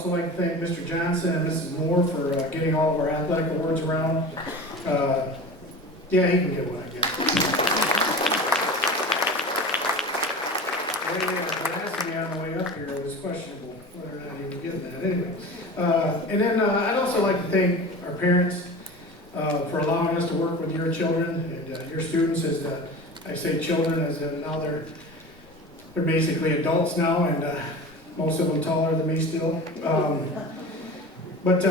also like to thank Mr. Johnson and Mrs. Moore for getting all of our athletic awards around. Yeah, he can get one, I guess. Veracity on the way up here was questionable whether or not he was getting that. Anyway, and then I'd also like to thank our parents for allowing us to work with your children and your students. As I say children, as now they're basically adults now, and most of them taller than me still. But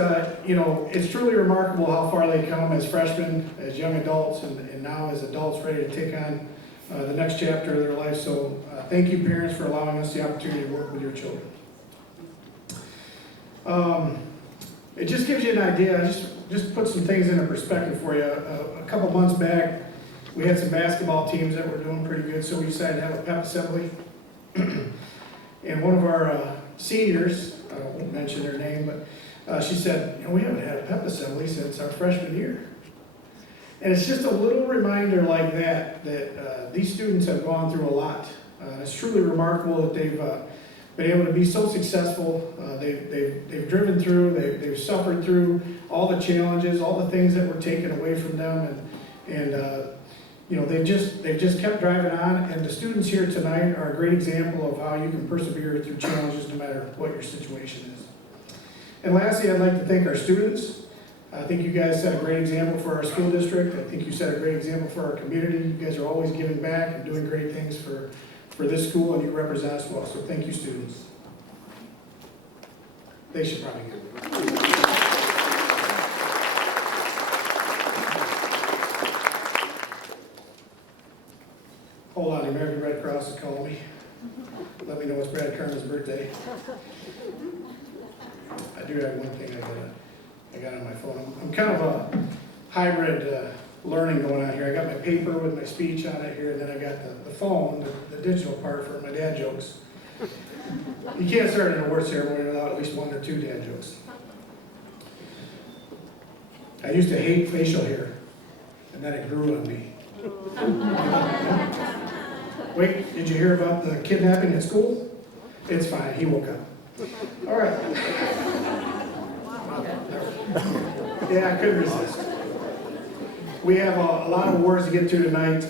you know, it's truly remarkable how far they come as freshmen, as young adults, and now as adults ready to take on the next chapter of their life. So thank you, parents, for allowing us the opportunity to work with your children. It just gives you an idea. Just put some things into perspective for you. A couple months back, we had some basketball teams that were doing pretty good, so we decided to have a pep assembly. And one of our seniors, I won't mention her name, but she said, you know, we haven't had a pep assembly since our freshman year. And it's just a little reminder like that these students have gone through a lot. It's truly remarkable that they've been able to be so successful. They've driven through, they've suffered through all the challenges, all the things that were taken away from them, and you know, they've just kept driving on. And the students here tonight are a great example of how you can persevere through challenges no matter what your situation is. And lastly, I'd like to thank our students. I think you guys set a great example for our school district. I think you set a great example for our community. You guys are always giving back and doing great things for this school, and you represent us well. So thank you, students. They should probably get it. Hold on, the American Red Cross is calling me. Let me know it's Brad Kerman's birthday. I do have one thing I got on my phone. I'm kind of a hybrid learning going on here. I got my paper with my speech on it here, and then I got the phone, the digital part for my dad jokes. You can't start an award ceremony without at least one or two dad jokes. I used to hate facial hair, and then it grew on me. Wait, did you hear about the kidnapping at school? It's fine, he woke up. All right. Yeah, I couldn't resist. We have a lot of awards to get to tonight.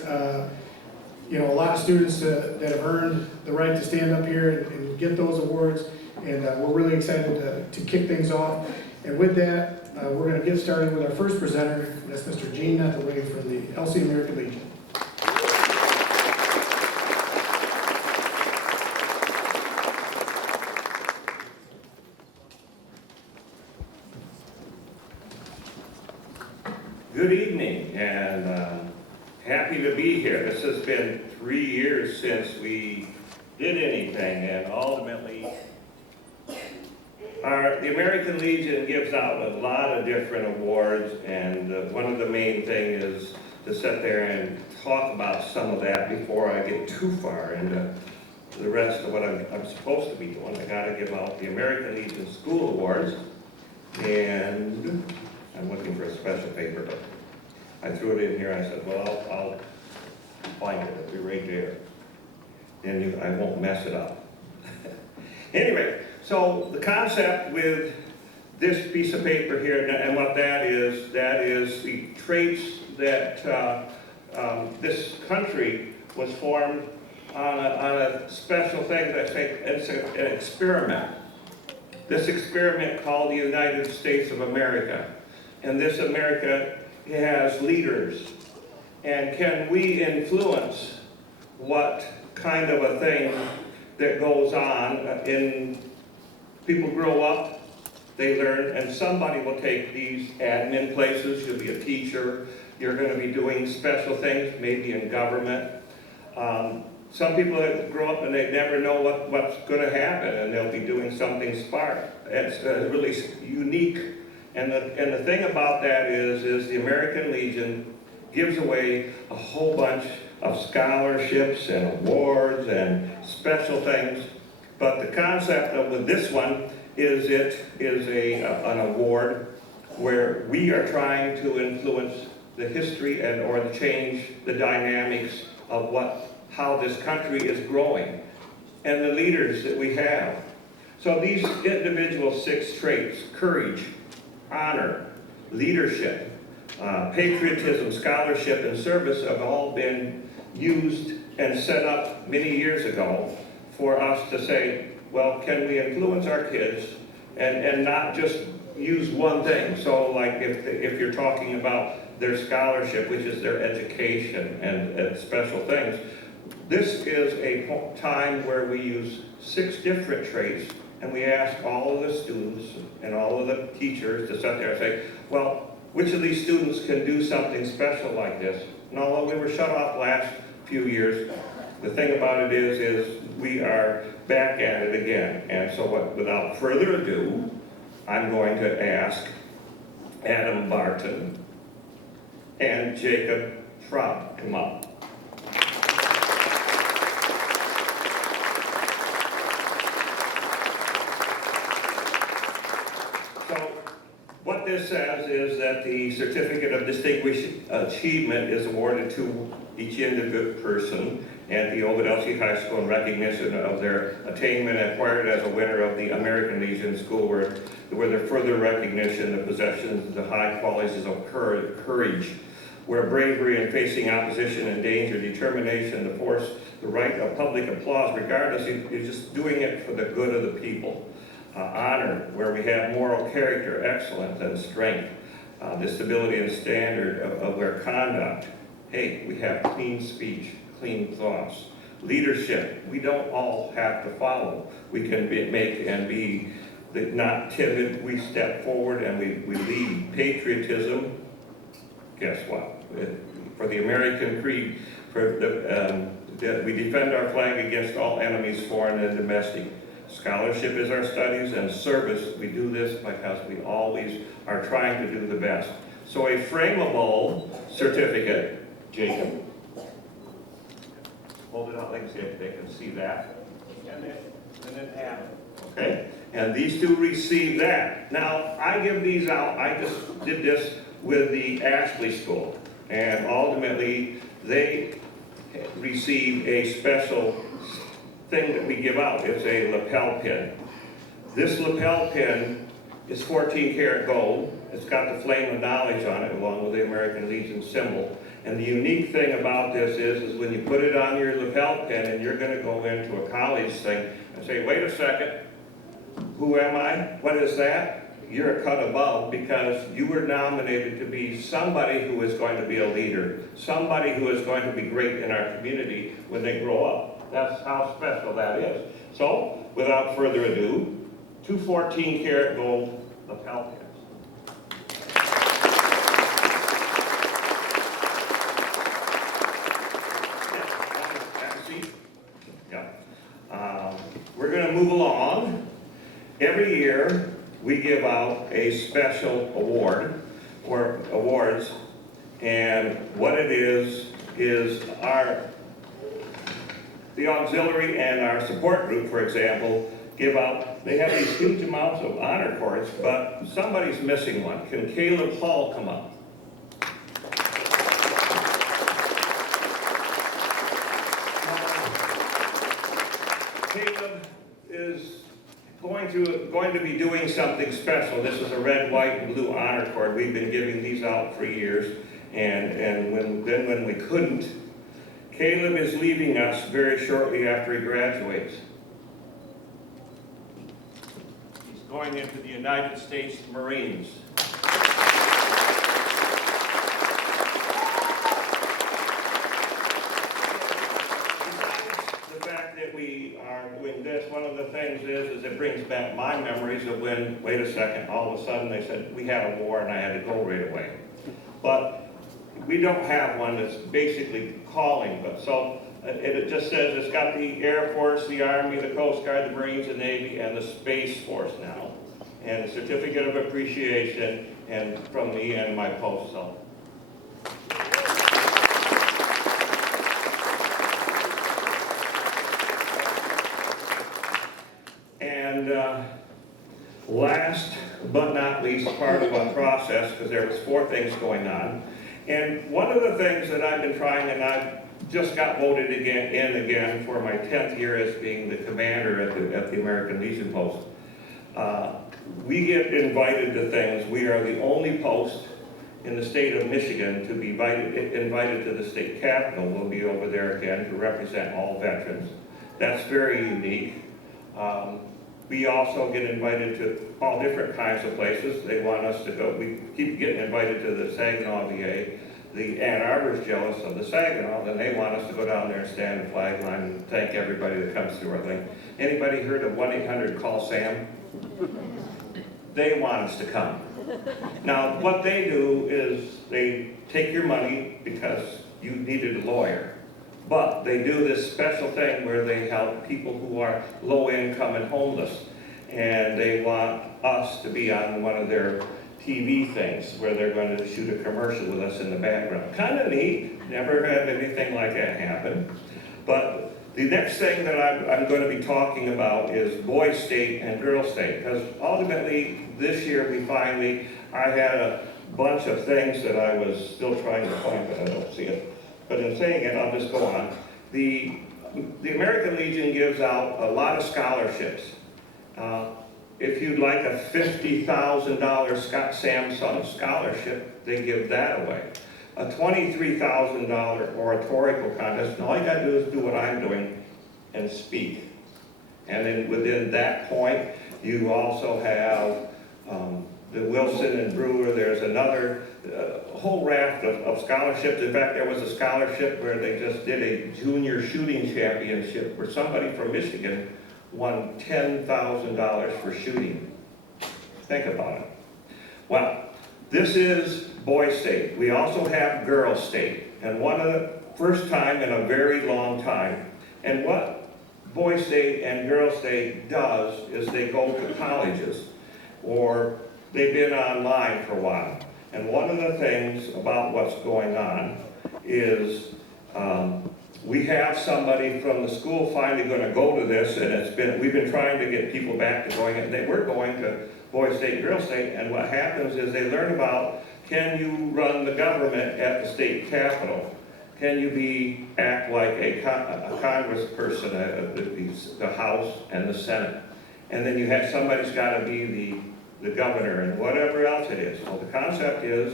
You know, a lot of students that have earned the right to stand up here and get those awards, and we're really excited to kick things off. And with that, we're going to get started with our first presenter. That's Mr. Gene Netherway from the Elsie American Legion. Good evening, and happy to be here. This has been 3 years since we did anything, and ultimately, the American Legion gives out a lot of different awards, and one of the main things is to sit there and talk about some of that before I get too far into the rest of what I'm supposed to be doing. I got to give out the American Legion School Awards, and I'm looking for a special paper, but I threw it in here. I said, well, I'll find it. It'll be right there. And I won't mess it up. Anyway, so the concept with this piece of paper here, and what that is the traits that this country was formed on a special thing that it's an experiment. This experiment called the United States of America. And this America has leaders. And can we influence what kind of a thing that goes on in people grow up, they learn, and somebody will take these admin places. You'll be a teacher. You're going to be doing special things, maybe in government. Some people that grow up and they never know what's going to happen, and they'll be doing something smart. It's really unique. And the thing about that is the American Legion gives away a whole bunch of scholarships and awards and special things. But the concept with this one is it is an award where we are trying to influence the history or to change the dynamics of how this country is growing and the leaders that we have. So these individual 6 traits, courage, honor, leadership, patriotism, scholarship, and service have all been used and set up many years ago for us to say, well, can we influence our kids and not just use one thing? So like if you're talking about their scholarship, which is their education and special things, this is a time where we use 6 different traits, and we ask all of the students and all of the teachers to sit there and say, well, which of these students can do something special like this? And although we were shut off last few years, the thing about it is we are back at it again. And so without further ado, I'm going to ask Adam Barton and Jacob Schraub to come up. What this says is that the Certificate of Distinguished Achievement is awarded to each individual person at the Ovid-Elsie High School in recognition of their attainment acquired as a winner of the American Legion School, where their further recognition of possessions the high qualities of courage, where bravery in facing opposition and danger, determination to force the right of public applause, regardless, you're just doing it for the good of the people. Honor, where we have moral character, excellence, and strength. The stability and standard of their conduct. Hey, we have clean speech, clean thoughts. Leadership, we don't all have to follow. We can be not timid. We step forward and we lead. Patriotism, guess what? For the American creed, we defend our flag against all enemies, foreign and domestic. Scholarship is our studies, and service, we do this because we always are trying to do the best. So a frameable certificate, Jacob, hold it out like they can see that, and then Adam, okay? And these 2 receive that. Now, I give these out, I just did this with the Ashley School, and ultimately, they receive a special thing that we give out. It's a lapel pin. This lapel pin is 14 karat gold. It's got the flame of knowledge on it along with the American Legion symbol. And the unique thing about this is when you put it on your lapel pin and you're going to go into a college thing and say, wait a second, who am I? What is that? You're a cut above because you were nominated to be somebody who is going to be a leader, somebody who is going to be great in our community when they grow up. That's how special that is. So, without further ado, 2 14 karat gold lapel pins. We're going to move along. Every year, we give out a special award or awards, and what it is the auxiliary and our support group, for example, give out, they have these huge amounts of honor cords, but somebody's missing one. Can Caleb Hall come up? Caleb is going to be doing something special. This is a red, white, and blue honor cord. We've been giving these out for years, and when we couldn't, Caleb is leaving us very shortly after he graduates. He's going into the United States Marines. We are doing this, one of the things is it brings back my memories of when, wait a second, all of a sudden they said, we had a war and I had to go right away. But we don't have one that's basically calling, but so it just says it's got the Air Force, the Army, the Coast Guard, the Marines, the Navy, and the Space Force now. And a certificate of appreciation and from me and my post, so. Last but not least, part of our process, because there was 4 things going on, and one of the things that I've been trying, and just got voted again for my 10th year as being the commander at the American Legion post. We get invited to things. We are the only post in the state of Michigan to be invited to the state capitol. We'll be over there again to represent all veterans. That's very unique. We also get invited to all different kinds of places. They want us to go. We keep getting invited to the Saginaw VA. The Ann Arbor's jealous of the Saginaw, and they want us to go down there and stand in the flag line and thank everybody that comes through our thing. Anybody heard of 1-800-CALL-SAM? They want us to come. Now, what they do is they take your money because you needed a lawyer. But they do this special thing where they help people who are low income and homeless. And they want us to be on one of their TV things where they're going to shoot a commercial with us in the background. Kind of neat. Never had anything like that happen. But the next thing that I'm going to be talking about is boys state and girls state. Because ultimately, this year I had a bunch of things that I was still trying to find, but I don't see it. But in saying it, I'll just go on. The American Legion gives out a lot of scholarships. If you'd like a $50,000 Samsung scholarship, they give that away. A $23,000 oratorical contest, and all you gotta do is do what I'm doing and speak. And then within that point, you also have the Wilson and Brewer. There's another whole raft of scholarships. In fact, there was a scholarship where they just did a junior shooting championship where somebody from Michigan won $10,000 for shooting. Think about it. Well, this is boys state. We also have girls state. And one of the first time in a very long time. And what boys state and girls state does is they go to colleges, or they've been online for a while. And one of the things about what's going on is we have somebody from the school finally going to go to this, and we've been trying to get people back to going, and we're going to boys state, girls state, and what happens is they learn about, can you run the government at the state capitol? Can you act like a congressperson, the House and the Senate? And then you have somebody's got to be the governor and whatever else it is. So the concept is,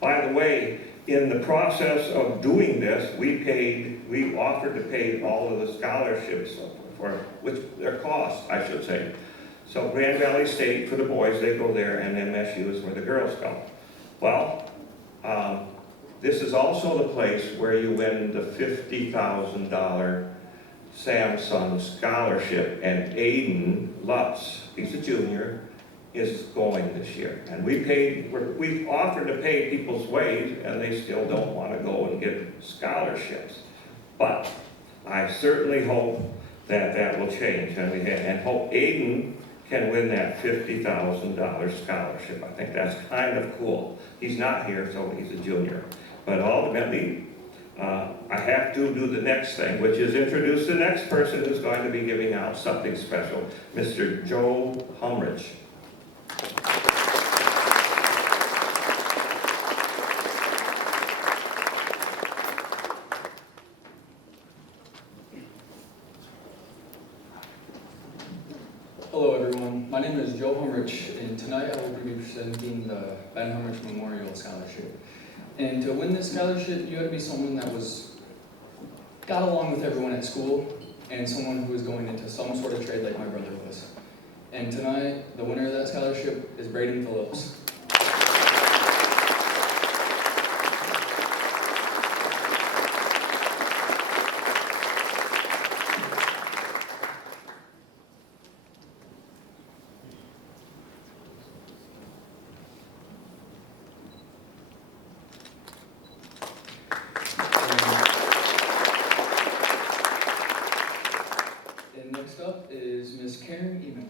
by the way, in the process of doing this, we offered to pay all of the scholarships for which their costs, I should say. So Grand Valley State for the boys, they go there, and MSU is where the girls go. Well, this is also the place where you win the $50,000 Samsung scholarship, and Aiden Lutz, he's a junior, is going this year. And we've offered to pay people's ways, and they still don't want to go and get scholarships. But I certainly hope that will change, and hope Aiden can win that $50,000 scholarship. I think that's kind of cool. He's not here, so he's a junior. But ultimately, I have to do the next thing, which is introduce the next person who's going to be giving out something special, Mr. Joe Humrich. Hello everyone, my name is Joe Humrich, and tonight I will be presenting the Ben Humrich Memorial Scholarship. And to win this scholarship, you had to be someone that got along with everyone at school, and someone who was going into some sort of trade like my brother was. And tonight, the winner of that scholarship is Braden Phillips. And next up is Miss Karen Eman.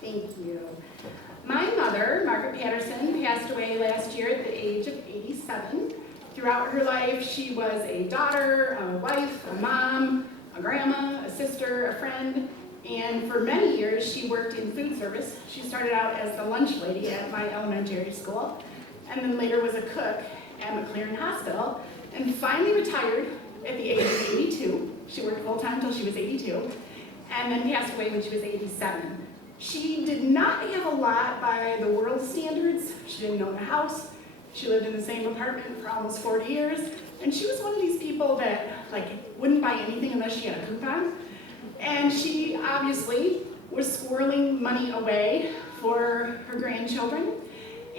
Thank you. My mother, Margaret Patterson, passed away last year at the age of 87. Throughout her life, she was a daughter, a wife, a mom, a grandma, a sister, a friend, and for many years she worked in food service. She started out as the lunch lady at my elementary school, and then later was a cook at McLaren Hospital, and finally retired at the age of 82. She worked full-time until she was 82, and then passed away when she was 87. She did not have a lot by the world's standards. She didn't own a house. She lived in the same apartment for almost 40 years, and she was one of these people that wouldn't buy anything unless she had a coupon. And she obviously was squirreling money away for her grandchildren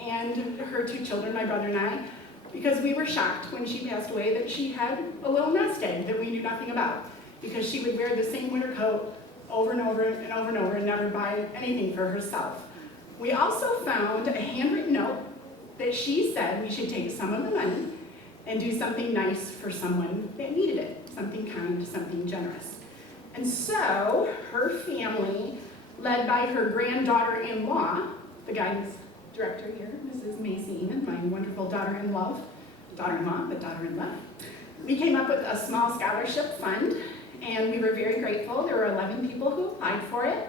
and her 2 children, my brother and I, because we were shocked when she passed away that she had a little nest egg that we knew nothing about, because she would wear the same winter coat over and over and over and over and never buy anything for herself. We also found a handwritten note that she said we should take some of the money and do something nice for someone that needed it, something kind, something generous. And so her family, led by her granddaughter-in-law, the guidance director here, Mrs. Macy, my wonderful daughter-in-law, but daughter-in-law, we came up with a small scholarship fund, and we were very grateful. There were 11 people who applied for it,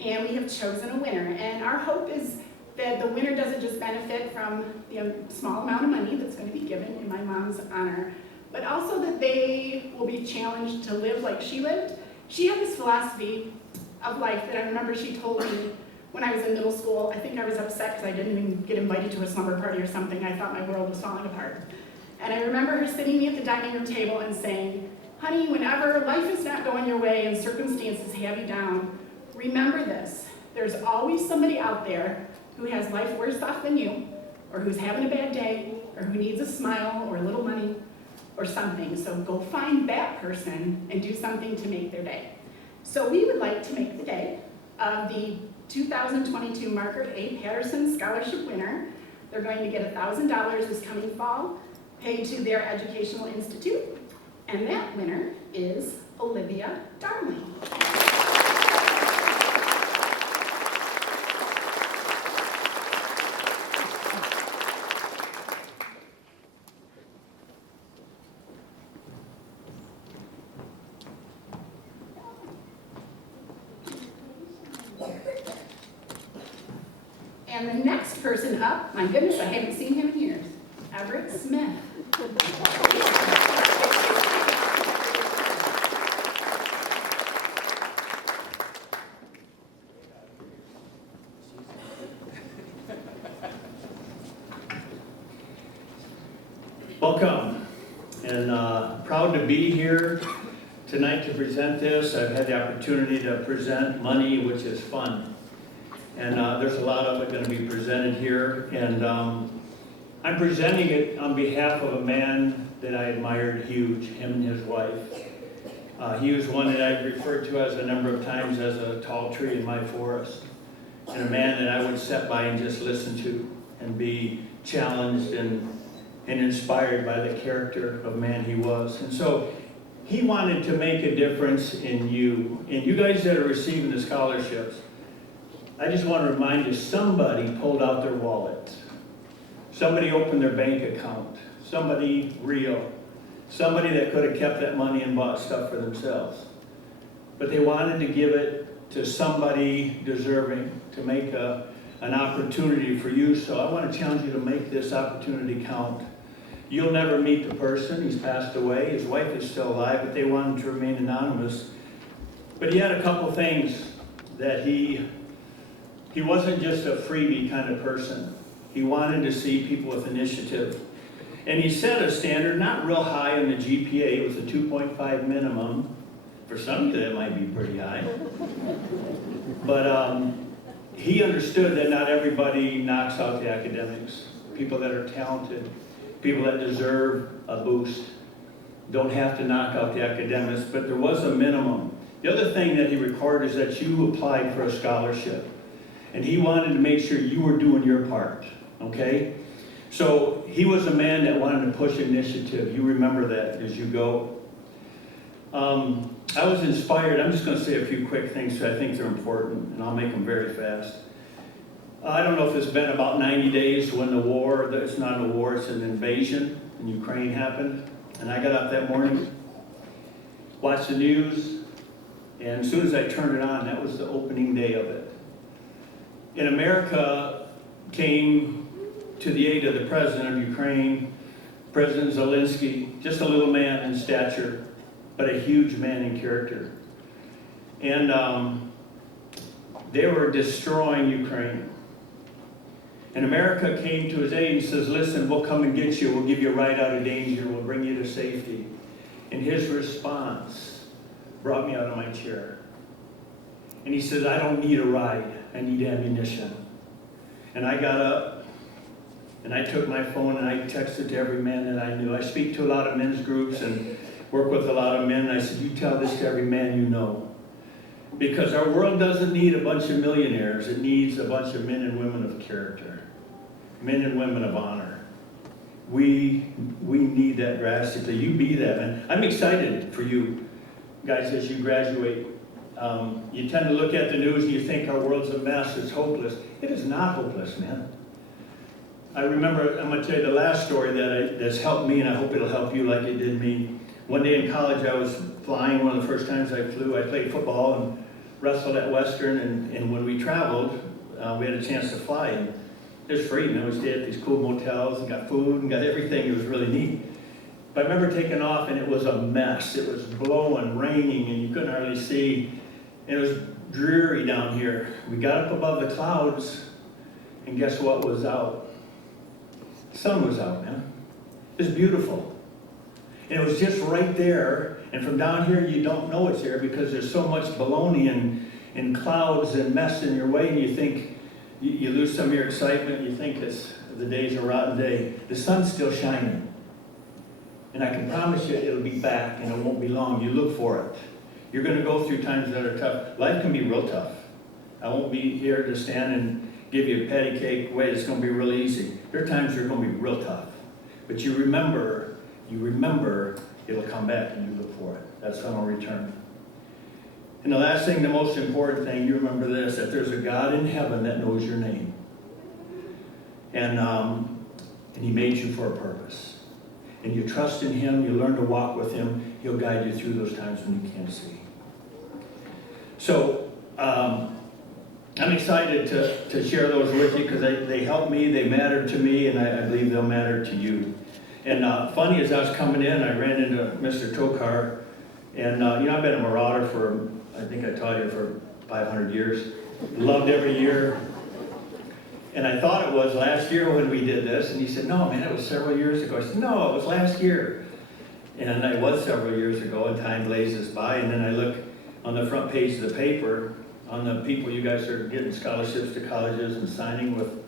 and we have chosen a winner. And our hope is that the winner doesn't just benefit from the small amount of money that's going to be given in my mom's honor, but also that they will be challenged to live like she lived. She had this philosophy of life that I remember she told me when I was in middle school. I think I was upset because I didn't even get invited to a slumber party or something. I thought my world was falling apart. And I remember her sitting me at the dining room table and saying, "Honey, whenever life is not going your way and circumstances have you down, remember this. There's always somebody out there who has life worse off than you, or who's having a bad day, or who needs a smile or a little money or something. So go find that person and do something to make their day." So we would like to make the day of the 2022 Margaret A. Patterson Scholarship winner. They're going to get $1,000 this coming fall, paid to their educational institute. And that winner is Olivia Darling. And the next person up, my goodness, I haven't seen him in years, Everett Smith. Welcome, and proud to be here tonight to present this. I've had the opportunity to present money, which is fun. And there's a lot of it going to be presented here. And I'm presenting it on behalf of a man that I admired huge, him and his wife. He was one that I've referred to as a number of times as a tall tree in my forest. And a man that I would sit by and just listen to and be challenged and inspired by the character of man he was. And so he wanted to make a difference in you. And you guys that are receiving the scholarships, I just want to remind you, somebody pulled out their wallet. Somebody opened their bank account. Somebody real. Somebody that could have kept that money and bought stuff for themselves. But they wanted to give it to somebody deserving, to make an opportunity for you. So I want to challenge you to make this opportunity count. You'll never meet the person. He's passed away. His wife is still alive, but they want him to remain anonymous. But he had a couple things that he wasn't just a freebie kind of person. He wanted to see people with initiative. And he set a standard, not real high in the GPA. It was a 2.5 minimum. For some of you, that might be pretty high. But he understood that not everybody knocks out the academics. People that are talented, people that deserve a boost, don't have to knock out the academics, but there was a minimum. The other thing that he recorded is that you applied for a scholarship. And he wanted to make sure you were doing your part, okay? So he was a man that wanted to push initiative. You remember that as you go. I was inspired. I'm just going to say a few quick things because I think they're important, and I'll make them very fast. I don't know if it's been about 90 days when the war, it's not a war, it's an invasion in Ukraine happened. And I got up that morning, watched the news, And as soon as I turned it on, that was the opening day of it. And America came to the aid of the president of Ukraine, President Zelensky, just a little man in stature, but a huge man in character. And they were destroying Ukraine. And America came to his aid and says, listen, we'll come and get you. We'll give you a ride out of danger. We'll bring you to safety. And his response brought me out of my chair. And he said, I don't need a ride. I need ammunition. And I got up and I took my phone and I texted to every man that I knew. I speak to a lot of men's groups and work with a lot of men. And I said, you tell this to every man you know. Because our world doesn't need a bunch of millionaires. It needs a bunch of men and women of character. Men and women of honor. We need that drastically. You be that, man. I'm excited for you guys as you graduate. You tend to look at the news and you think our world's a mess. It's hopeless. It is not hopeless, man. I remember, I'm going to tell you the last story that's helped me, and I hope it'll help you like it did me. One day in college, I was flying. One of the first times I flew, I played football and wrestled at Western, and when we traveled, we had a chance to fly, and it was free, and we stayed at these cool motels and got food and got everything. It was really neat. But I remember taking off, and it was a mess. It was blowing, raining, and you couldn't hardly see. And it was dreary down here. We got up above the clouds, and guess what was out? The sun was out, man. It was beautiful. And it was just right there. And from down here, you don't know it's there because there's so much baloney and clouds and mess in your way, and you think, you lose some of your excitement, you think the day's a rotten day. The sun's still shining. And I can promise you it'll be back, and it won't be long. You look for it. You're going to go through times that are tough. Life can be real tough. I won't be here to stand and give you a patty cake way. It's going to be real easy. There are times that are going to be real tough. But you remember it'll come back and you look for it. That sun will return. And the last thing, the most important thing, you remember this, that there's a God in heaven that knows your name. And he made you for a purpose. And you trust in him, you learn to walk with him, he'll guide you through those times when you can't see. So, I'm excited to share those with you because they help me, they matter to me, and I believe they'll matter to you. And funny, as I was coming in, I ran into Mr. Tokar, and I've been a marauder for, I think I taught you for 500 years. Loved every year. And I thought it was last year when we did this, and he said, no, man, it was several years ago. I said, no, it was last year. And it was several years ago, and time blazes by, and then I look on the front page of the paper, on the people you guys are getting scholarships to colleges and signing with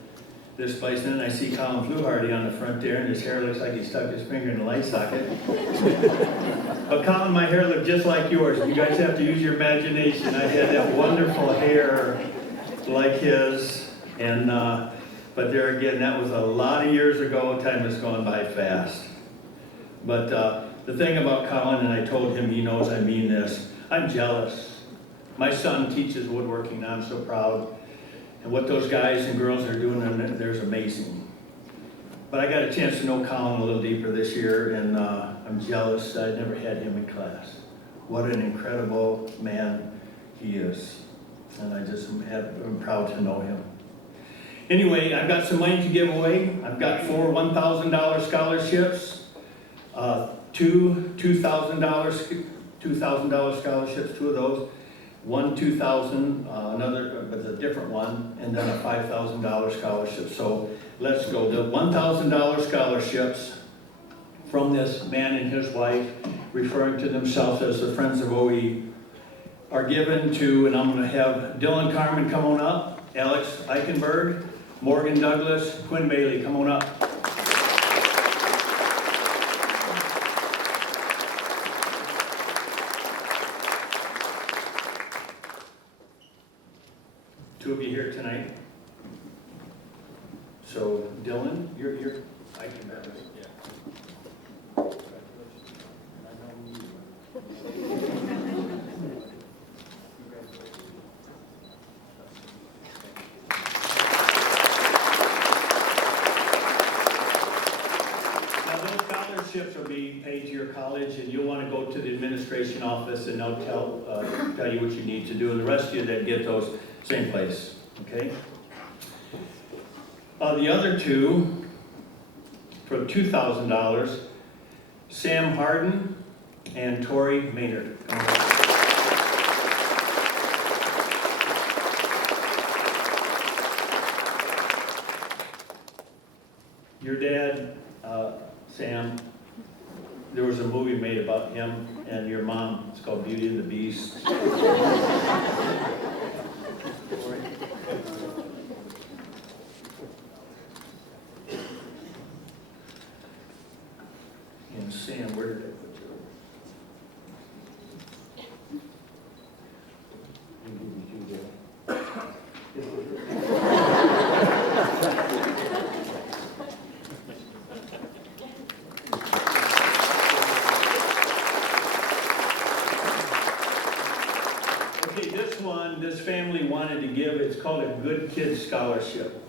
this place, and then I see Colin Fluharty on the front there, and his hair looks like he stuck his finger in a light socket. But Colin, my hair looked just like yours. You guys have to use your imagination. I had that wonderful hair like his, and but there again, that was a lot of years ago. Time has gone by fast. But the thing about Colin, and I told him, he knows I mean this, I'm jealous. My son teaches woodworking, and I'm so proud. And what those guys and girls are doing there's amazing. But I got a chance to know Colin a little deeper this year, and I'm jealous I never had him in class. What an incredible man he is. And I'm proud to know him. Anyway, I've got some money to give away. I've got 4 $1,000 scholarships, 2 $2,000 scholarships, 2 of those. One $2,000, another, but a different one, and then a $5,000 scholarship. So let's go. The $1,000 scholarships from this man and his wife, referring to themselves as the Friends of OE, are given to, and I'm going to have Dylan Carmen come on up, Alex Eichenberg, Morgan Douglas, Quinn Bailey, come on up. Two of you here tonight. So Dylan, you're Eichenberg. Yeah. Scholarships will be paid to your college, and you'll want to go to the administration office, and they'll tell you what you need to do, and the rest of you that get those, same place, okay? The other two, for $2,000, Sam Harden and Tori Maynard. Your dad, Sam, there was a movie made about him and your mom. It's called Beauty and the Beast. And Sam, where did I put you? Okay, this family wanted to give, it's called a Good Kid Scholarship.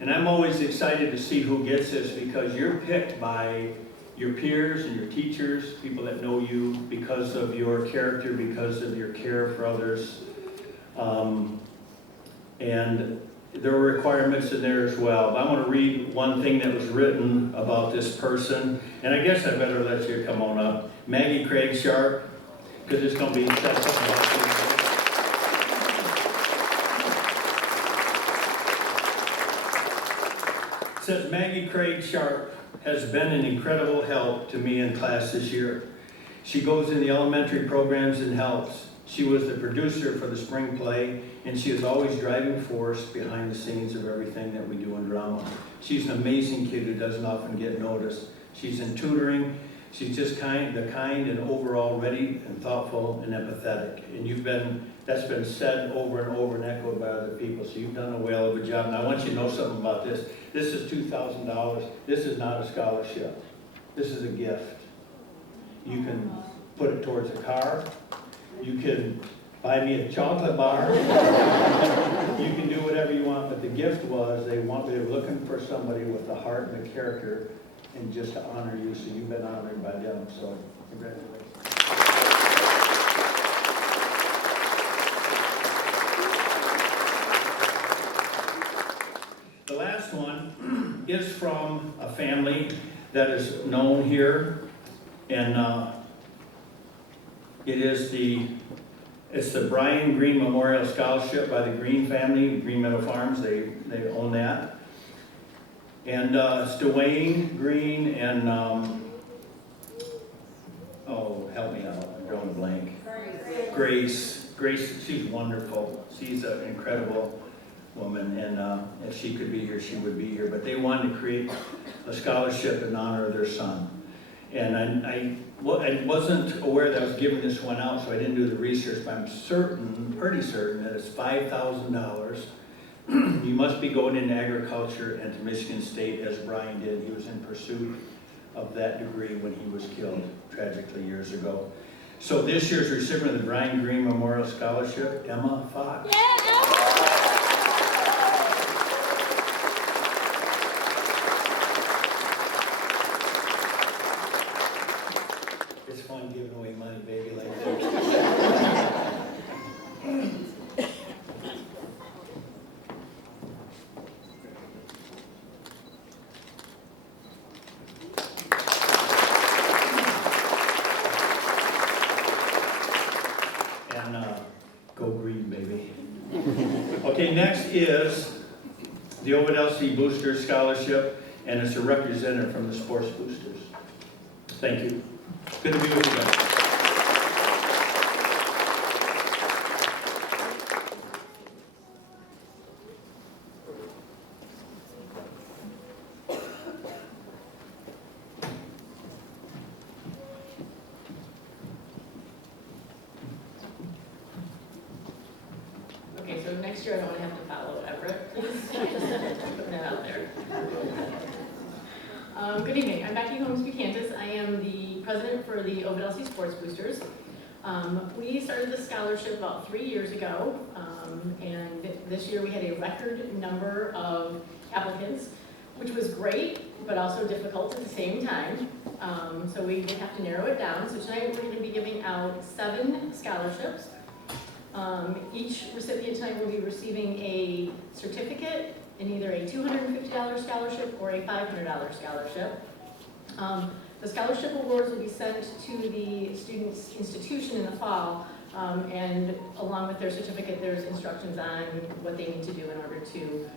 And I'm always excited to see who gets this because you're picked by your peers and your teachers, people that know you because of your character, because of your care for others. And there are requirements in there as well. But I want to read one thing that was written about this person. And I guess I better let you come on up. Maggie Craig Sharp, because it's going to be said something about you. It says, Maggie Craig Sharp has been an incredible help to me in class this year. She goes in the elementary programs and helps. She was the producer for the spring play, and she is always driving force behind the scenes of everything that we do in drama. She's an amazing kid who doesn't often get noticed. She's in tutoring. She's just kind and overall ready and thoughtful and empathetic. And that's been said over and over and echoed by other people, so you've done a whale of a job. And I want you to know something about this. This is $2,000. This is not a scholarship. This is a gift. You can put it towards a car. You can buy me a chocolate bar. You can do whatever you want, but the gift was they were looking for somebody with the heart and the character and just to honor you, so you've been honored by them, so congratulations. The last one is from a family that is known here, and it's the Brian Green Memorial Scholarship by the Green family, Green Meadow Farms. They own that. And it's Dwayne Green and, help me out, I'm drawing a blank. Grace, she's wonderful. She's an incredible woman, and if she could be here, she would be here. But they wanted to create a scholarship in honor of their son. And I wasn't aware that I was giving this one out, so I didn't do the research, but I'm pretty certain that it's $5,000. You must be going into agriculture and to Michigan State, as Brian did. He was in pursuit of that degree when he was killed tragically years ago. So this year's recipient of the Brian Green Memorial Scholarship, Emma Fox. Yeah, It's fun giving away money, baby, like that. And go green, baby. Okay, next is the Ovid-Elsie Booster Scholarship, and it's a representative from the Sports Boosters. Thank you. Good to be with you guys. okay, so next year I don't have to follow Everett, please. Just putting that out there. Good evening, I'm Becky Holmes Bucantis. I am the president for the Ovid-Elsie Sports Boosters. We started this scholarship about 3 years ago, and this year we had a record number of applicants, which was great, but also difficult at the same time. so we did have to narrow it down. So tonight we're going to be giving out 7 scholarships. Each recipient tonight will be receiving a certificate in either a $250 scholarship or a $500 scholarship. The scholarship awards will be sent to the student's institution in the fall, and along with their certificate, there's instructions on what they need to do in order to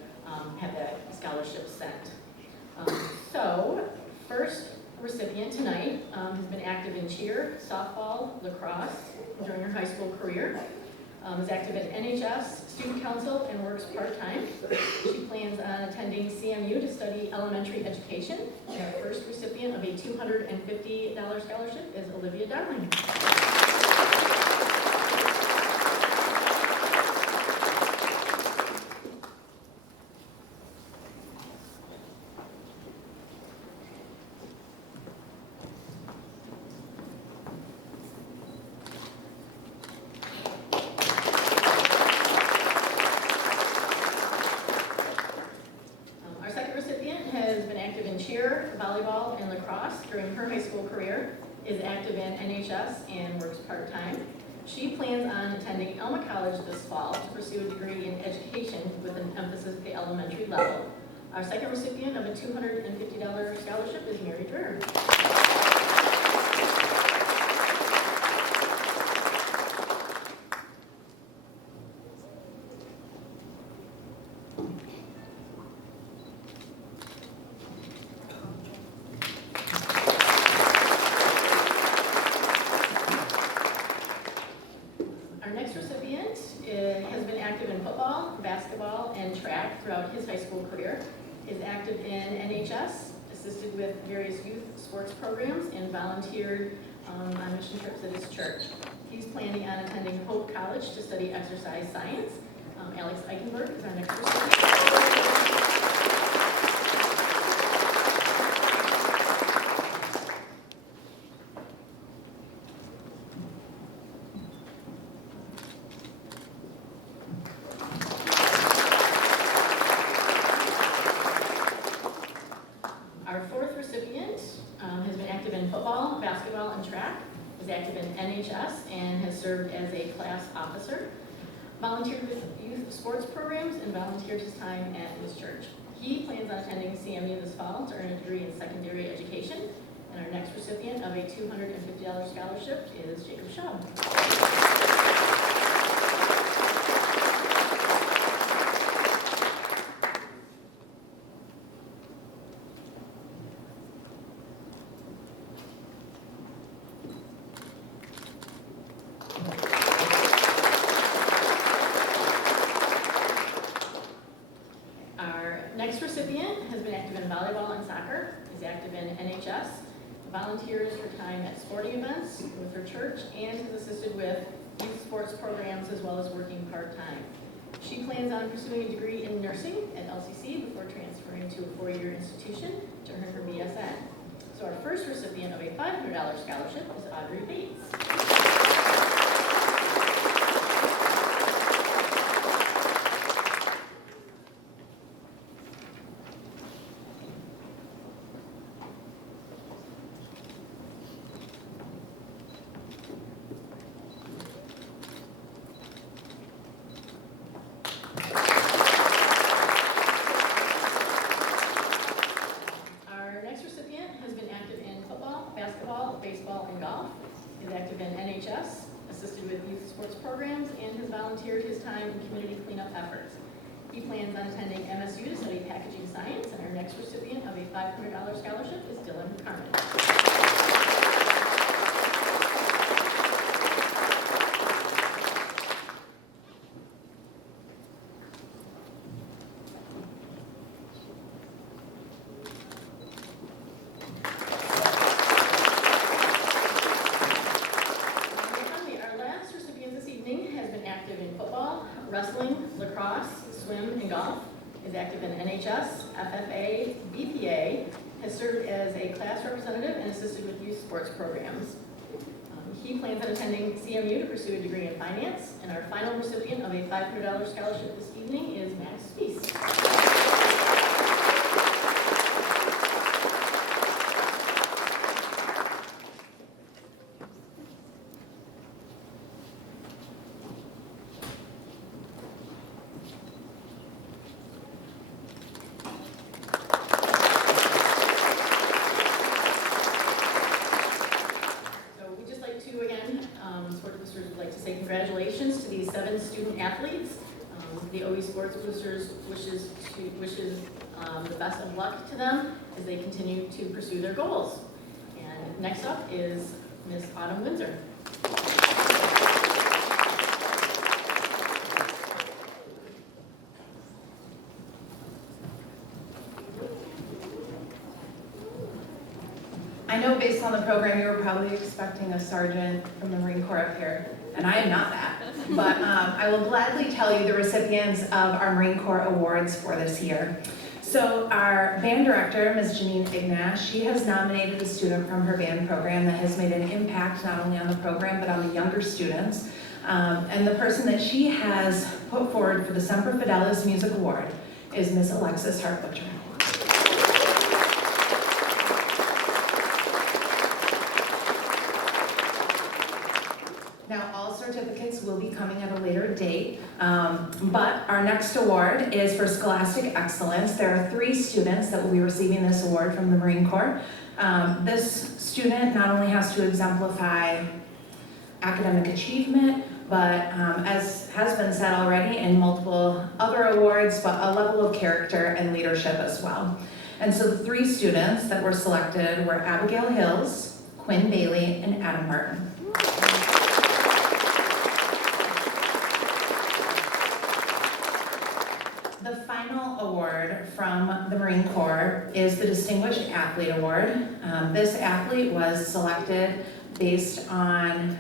have that scholarship sent. So, first recipient tonight has been active in cheer, softball, lacrosse during her high school career. Is active at NHS, student council, and works part-time. She plans on attending CMU to study elementary education. And our first recipient of a $250 scholarship is Olivia Darling. Volleyball and lacrosse during her high school career, is active in NHS and works part-time. She plans on attending Mmac College this fall to pursue a degree in education with an emphasis at the elementary level. Our second recipient of a $250 scholarship is Mary Dreher. Throughout his high school career, is active in NHS, assisted with various youth sports programs, and volunteered on mission trips at his church. He's planning on attending Hope College to study exercise science. Alex Eichenberg is our next recipient. Is active in NHS and has served as a class officer, volunteered with youth sports programs, and volunteered his time at his church. He plans on attending CMU this fall to earn a degree in secondary education. And our next recipient of a $250 scholarship is Jacob Shaw. Next recipient has been active in volleyball and soccer, is active in NHS, volunteers her time at sporting events with her church, and has assisted with youth sports programs as well as working part-time. She plans on pursuing a degree in nursing at LCC before transferring to a 4-year institution to earn her BSN. So our first recipient of a $500 scholarship is Audrey Bates. Baseball and golf, is active in NHS, assisted with youth sports programs, and has volunteered his time in community cleanup efforts. He plans on attending MSU to study packaging science, and our next recipient of a $500 scholarship is Dylan Carmen. Wrestling, lacrosse, swim, and golf, is active in NHS, FFA, BPA, has served as a class representative and assisted with youth sports programs. He plans on attending CMU to pursue a degree in finance, and our final recipient of a $500 scholarship this evening is Max Spies. the OE Sports Boosters wishes the best of luck to them as they continue to pursue their goals. And next up is Miss Autumn Windsor. I know based on the program, you were probably expecting a sergeant from the Marine Corps up here, and I am not that. But I will gladly tell you the recipients of our Marine Corps awards for this year. So our band director, Ms. Janine Ignash, she has nominated a student from her band program that has made an impact not only on the program, but on the younger students. And the person that she has put forward for the Semper Fidelis Music Award is Miss Alexis Hartbutcher. Now, all certificates will be coming at a later date, but our next award is for Scholastic Excellence. There are 3 students that will be receiving this award from the Marine Corps. This student not only has to exemplify academic achievement, but as has been said already in multiple other awards, but a level of character and leadership as well. And so the 3 students that were selected were Abigail Hills, Quinn Bailey, and Adam Martin. The final award from the Marine Corps is the Distinguished Athlete Award. This athlete was selected based on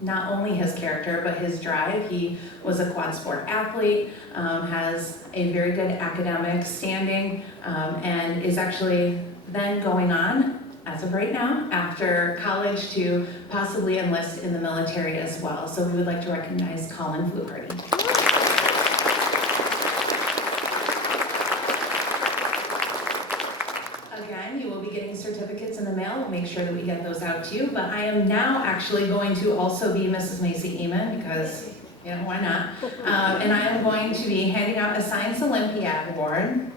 not only his character, but his drive. He was a quad sport athlete, has a very good academic standing, and is actually then going on, as of right now, after college to possibly enlist in the military as well. So we would like to recognize Colin Fluharty. Again, you will be getting certificates in the mail. We'll make sure that we get those out to you. But I am now actually going to also be Mrs. Macy Eamon because, you know, why not? And I am going to be handing out a Science Olympiad Award.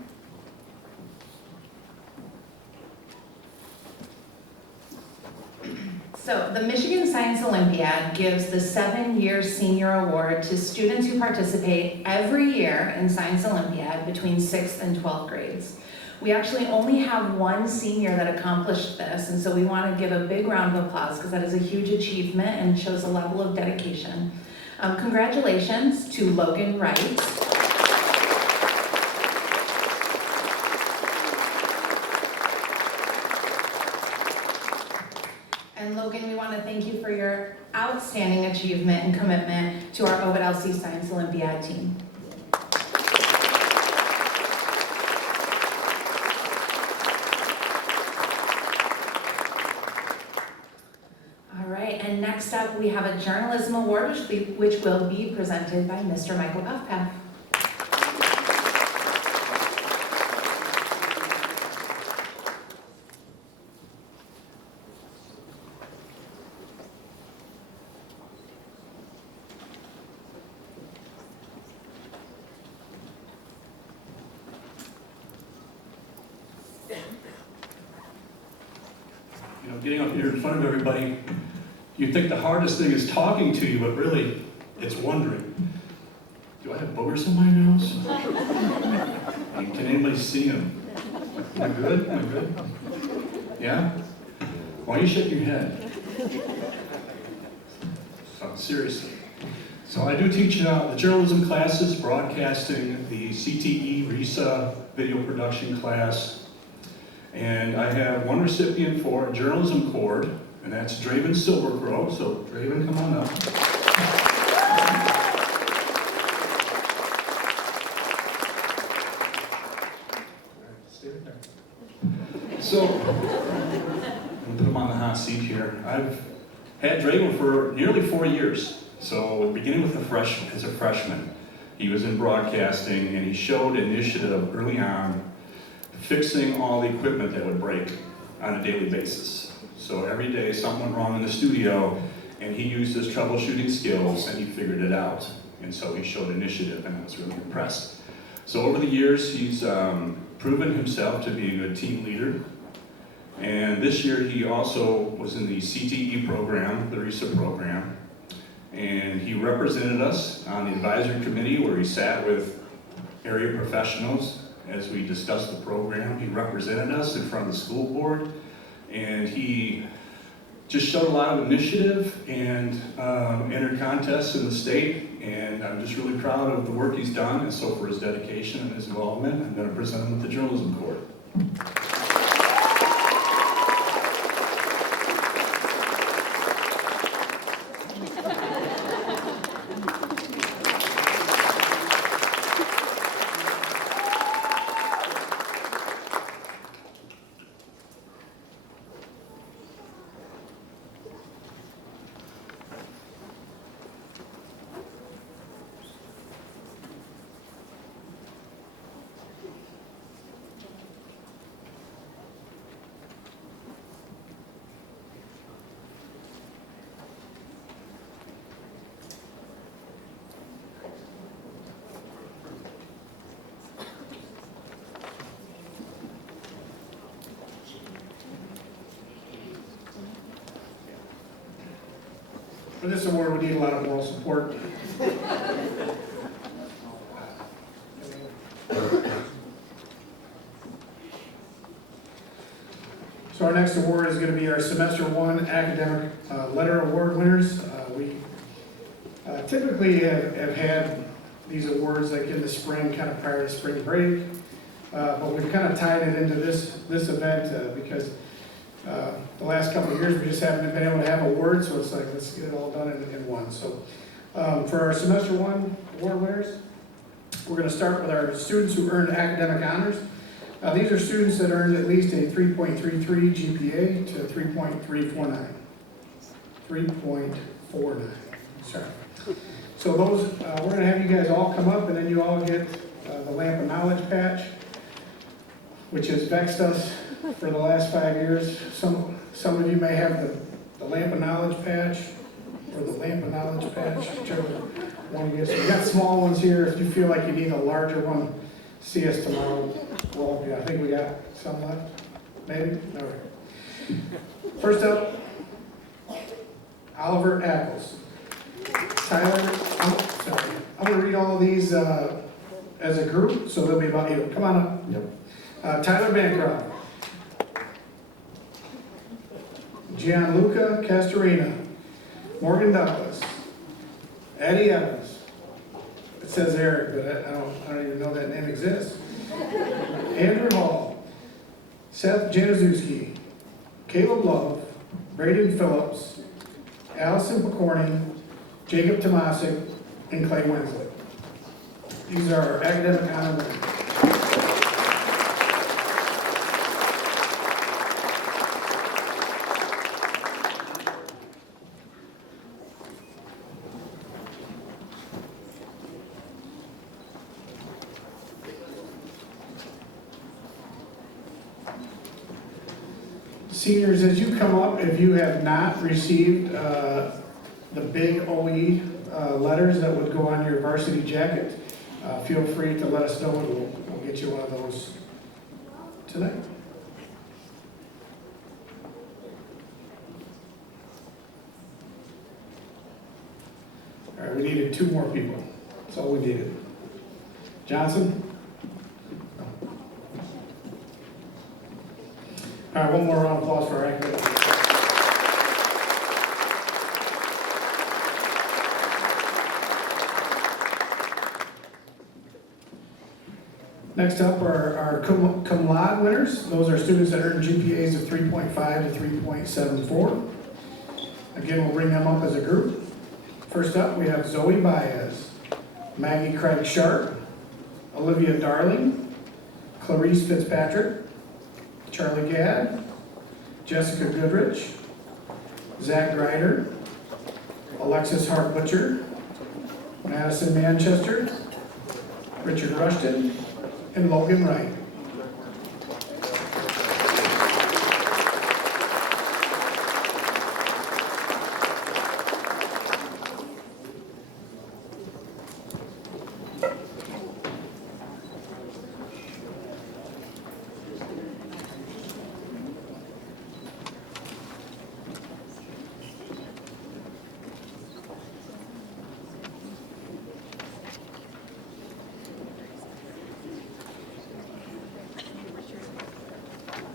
So the Michigan Science Olympiad gives the 7-year senior award to students who participate every year in Science Olympiad between 6th and 12th grades. We actually only have 1 senior that accomplished this, and so we want to give a big round of applause because that is a huge achievement and shows a level of dedication. Congratulations to Logan Wright. And Logan, we want to thank you for your outstanding achievement and commitment to our Ovid-Elsie Science Olympiad team. And next up, we have a journalism award, which will be presented by Mr. Michael Puffpath. You know, getting up here in front of everybody, you think the hardest thing is talking to you, but really, it's wondering, do I have boogers in my nose? Can anybody see them? Am I good? Am I good? Yeah? Why are you shaking your head? So, seriously. So I do teach the journalism classes, broadcasting, the CTE, RISA, video production class, and I have 1 recipient for a journalism cord, and that's Draven Silverpro. So Draven, come on up. Stay right there. So, I'm gonna put him on the hot seat here. I've had Draven for nearly 4 years. So beginning with as a freshman, he was in broadcasting and he showed initiative early on, fixing all the equipment that would break on a daily basis. So every day something went wrong in the studio and he used his troubleshooting skills and he figured it out. And so he showed initiative and I was really impressed. So over the years he's proven himself to be a good team leader. And this year he also was in the CTE program, the RISA program. And he represented us on the advisory committee where he sat with area professionals as we discussed the program. He represented us in front of the school board, and he just showed a lot of initiative and entered contests in the state. And I'm just really proud of the work he's done, and so for his dedication and his involvement, I'm going to present him with the Journalism Award. For this award, we need a lot of moral support. So our next award is going to be our Semester 1 Academic Letter Award winners. We typically have had these awards like in the spring, kind of prior to spring break. But we've kind of tied it into this event because the last couple of years we just haven't been able to have awards, so it's like, let's get it all done in one. So for our Semester 1 award winners, we're going to start with our students who earned academic honors. These are students that earned at least a 3.33 GPA to 3.349. 3.49, sorry. So those, we're going to have you guys all come up, and then you all get the Lamp of Knowledge patch, which has vexed us for the last 5 years. Some of you may have the Lamp of Knowledge patch, or the Lamp of Knowledge patch, whichever one you get. So we've got small ones here. If you feel like you need a larger one, see us tomorrow. Well, yeah, I think we got some left. Maybe? All right. First up, Oliver Ackles. Tyler, I'm going to read all of these as a group, so they'll be about you. Come on up. Yep. Tyler Bancroft. Gianluca Castorina. Morgan Douglas. Eddie Evans. It says Eric, but I don't even know that name exists. Andrew Hall. Seth Januszewski. Caleb Love. Braden Phillips. Allison Picorni. Jacob Tomasic, and Clay Winsley. These are our academic honor winners. Seniors, as you come up, if you have not received the big OE letters that would go on your varsity jacket, feel free to let us know, and we'll get you one of those tonight. All right, we needed 2 more people. That's all we needed. Johnson? All right, one more round of applause for our academics. Next up are our cum laude winners. Those are students that earn GPAs of 3.5 to 3.74. Again, we'll bring them up as a group. First up, we have Zoe Baez, Maggie Craig Sharp, Olivia Darling, Clarice Fitzpatrick, Charlie Gadd, Jessica Goodrich, Zach Grider, Alexis Hart Butcher, Madison Manchester, Richard Rushton, and Logan Wright.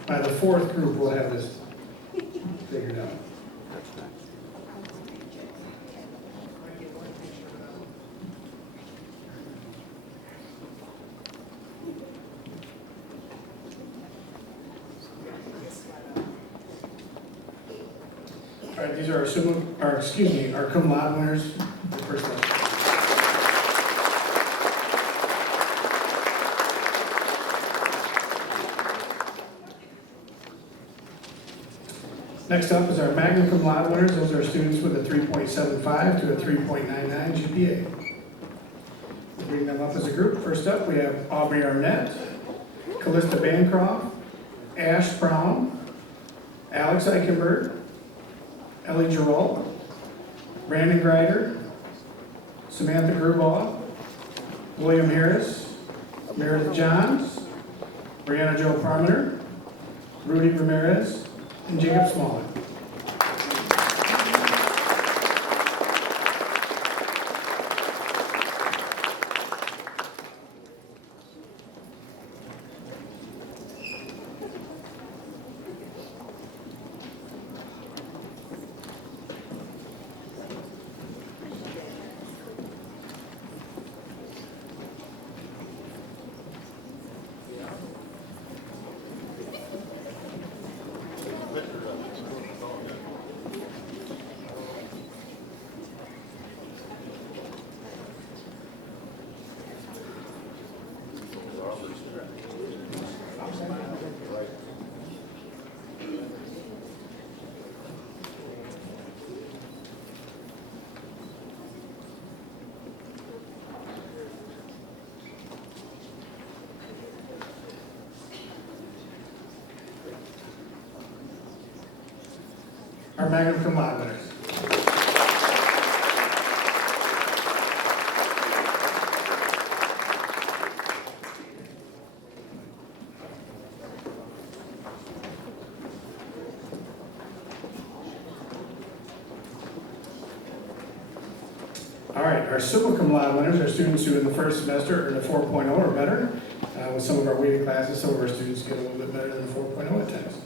By the fourth group, we'll have this figured out. All right, these are our cum laude winners. The first one. Next up is our magna cum laude winners. Those are students with a 3.75 to a 3.99 GPA. We'll bring them up as a group. First up, we have Aubrey Arnett, Callista Bancroft, Ash Brown, Alex Eichenberg, Ellie Giroux, Brandon Greider, Samantha Grubauer, William Harris, Meredith Johns, Brianna Jo Parmenter, Rudy Ramirez, and Jacob Smollett. Our magna cum laude winners. All right, our summa cum laude winners are students who in the first semester earned a 4.0 or better. With some of our weighted classes, some of our students get a little bit better than a 4.0 at times.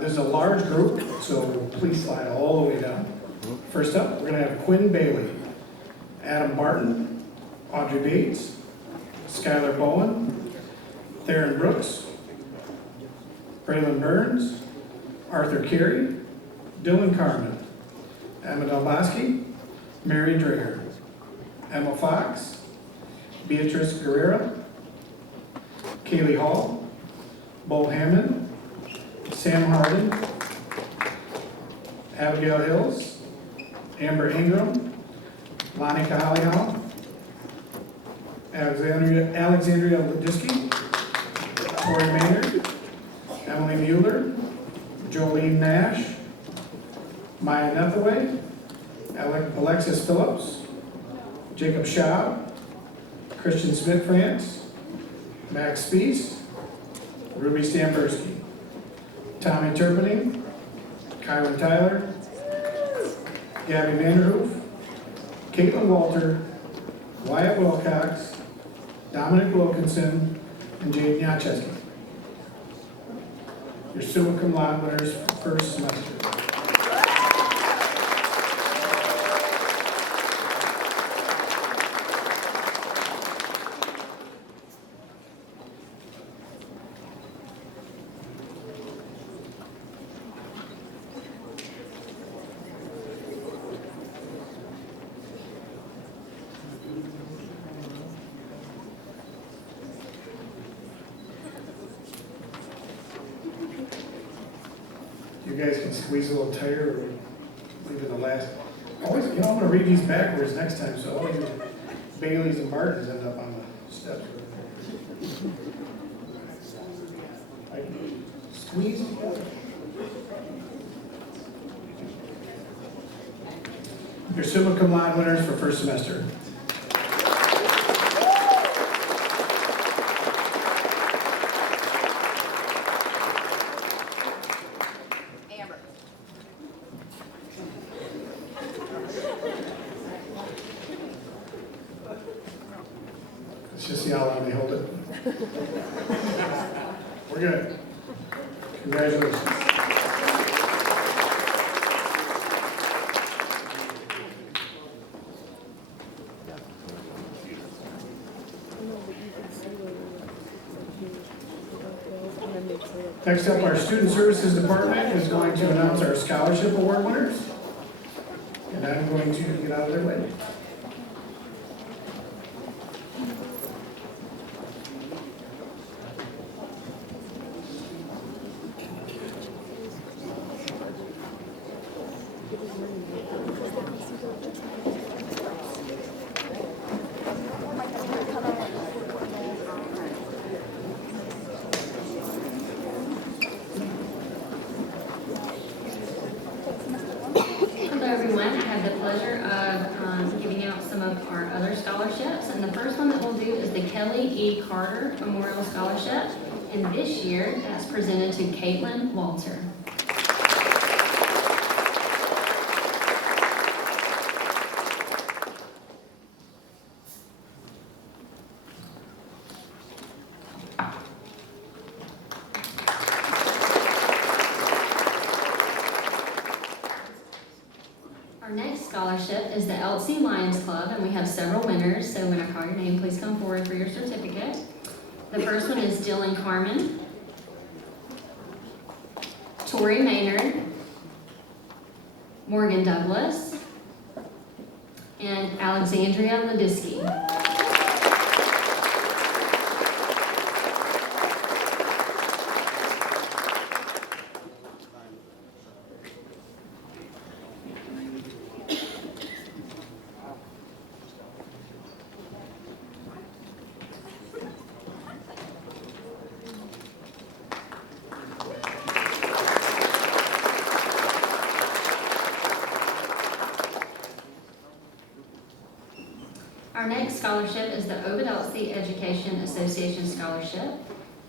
There's a large group, so please slide all the way down. First up, we're going to have Quinn Bailey, Adam Barton, Audrey Bates, Skylar Bowen, Theron Brooks, Braylon Burns, Arthur Carey, Dylan Carmen, Emma Delbosky, Mary Dreher, Emma Fox, Beatrice Guerrera, Kaylee Hall, Bo Hammond, Sam Harden, Abigail Hills, Amber Ingram, Lonnie Kahalihow, Alexandria Ladisky, Corey Maynard, Emily Mueller, Jolene Nash, Maya Nethaway, Alexis Phillips, Jacob Schaub, Christian Smith-France, Max Spies, Ruby Stamberski, Tommy Turpinning, Kyron Tyler, Gabby Vanderhoof, Caitlin Walter, Wyatt Wilcox, Dominic Wilkinson, and Jade Nyachesky. Your summa cum laude winners first semester. You guys can squeeze a little tighter or leave it the last. Always, I'm going to read these backwards next time, so all you Baileys and Martins end up on the steps. Squeeze together. Your summa cum laude winners for first semester. Let's just see how long they hold it. We're good. Congratulations. Next up, our Student Services Department is going to announce our scholarship award winners. And I'm going to get out of their way. Hello everyone, I have the pleasure of giving out some of our other scholarships. And the first one that we'll do is the Kelly E. Carter Memorial Scholarship. And this year, that's presented to Caitlin Walter. Our next scholarship is the Elsie Lions Club, and we have several winners, so when I call your name, please come forward for your certificate. The first one is Dylan Carmen, Tori Maynard, Morgan Douglas, and Alexandria Ladisky. Our next scholarship is the Ovid-Elsie Education Association Scholarship,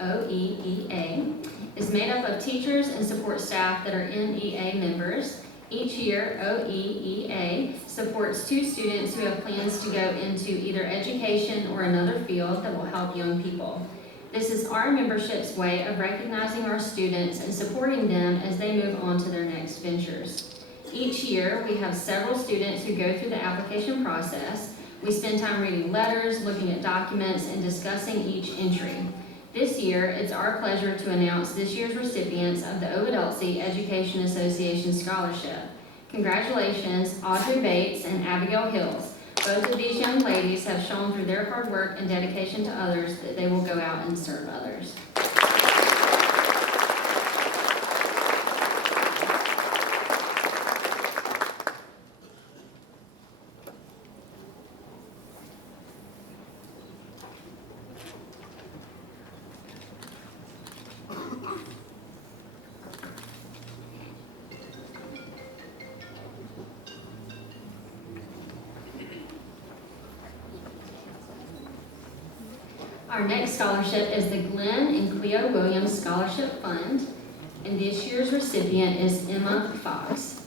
OEEA. It's made up of teachers and support staff that are MEA members. Each year, OEEA supports 2 students who have plans to go into either education or another field that will help young people. This is our membership's way of recognizing our students and supporting them as they move on to their next ventures. Each year, we have several students who go through the application process. We spend time reading letters, looking at documents, and discussing each entry. This year, it's our pleasure to announce this year's recipients of the Ovid-Elsie Education Association Scholarship. Congratulations, Audrey Bates and Abigail Hills. Both of these young ladies have shown through their hard work and dedication to others that they will go out and serve others. Our next scholarship is the Glenn and Cleo Williams Scholarship Fund, and this year's recipient is Emma Fox.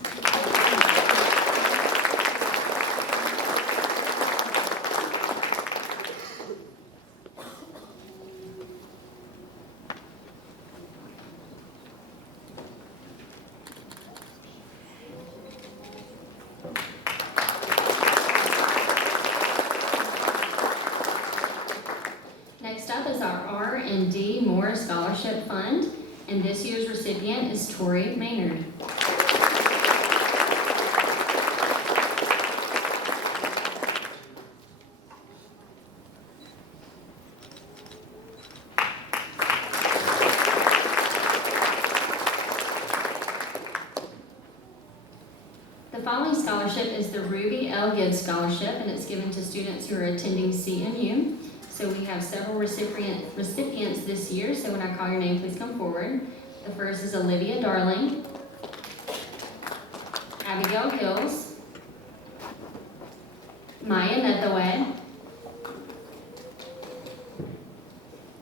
Next up is our R&D Moore Scholarship Fund, and this year's recipient is Tori Maynard. The following scholarship is the Ruby L. Gibbs Scholarship, and it's given to students who are attending CMU. So we have several recipients this year, so when I call your name, please come forward. The first is Olivia Darling, Abigail Hills, Maya Nethaway,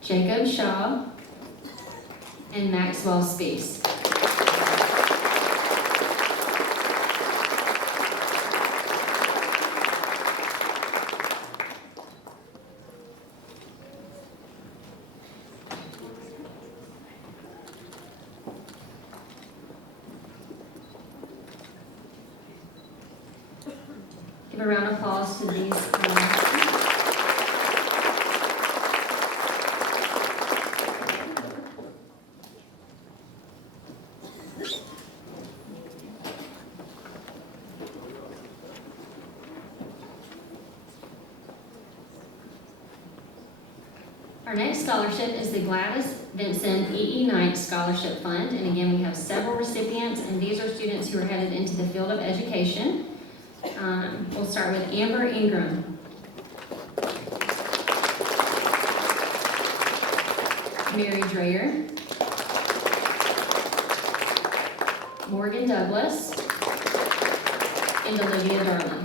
Jacob Shaw, and Maxwell Spees. Give a round of applause to these. Our next scholarship is the Gladys, Vincent, E.E. Knight Scholarship Fund. And again, we have several recipients, and these are students who are headed into the field of education. We'll start with Amber Ingram. Mary Dreyer. Morgan Douglas. And Olivia Darling.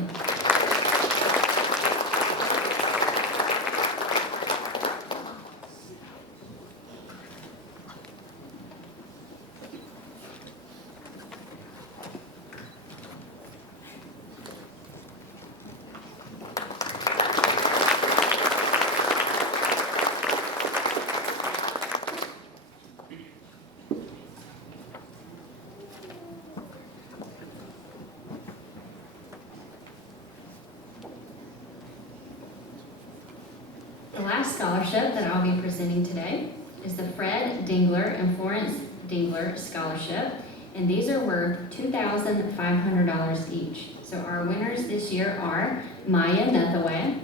The last scholarship that I'll be presenting today is the Fred Dingler and Florence Dingler Scholarship, and these are worth $2,500 each. So our winners this year are Maya Nethaway,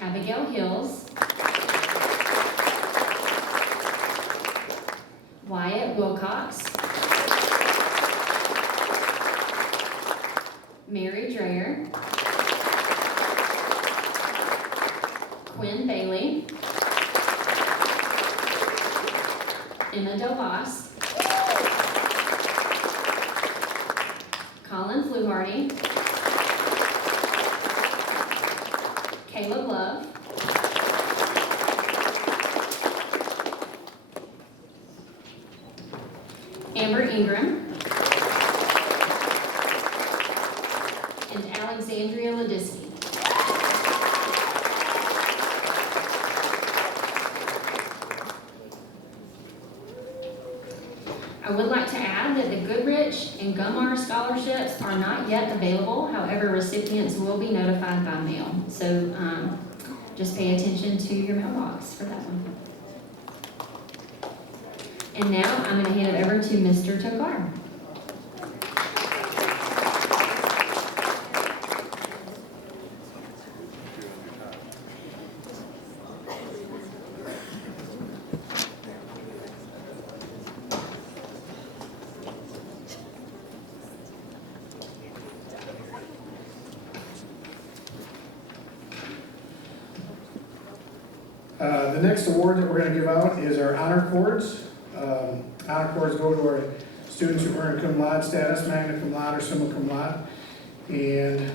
Abigail Hills, Wyatt Wilcox, Mary Dreyer, Quinn Bailey, Emma DelVos, Colin Fluharty, Caleb Love, Amber Ingram, and Alexandria Ladisky. I would like to add that the Goodrich and Gumar scholarships are not yet available. However, recipients will be notified by mail. So just pay attention to your mailbox for that one. And now I'm going to hand it over to Mr. Tokar. The next award that we're going to give out is our honor cords. Honor cords go to our students who earn cum laude status, magna cum laude, or summa cum laude. And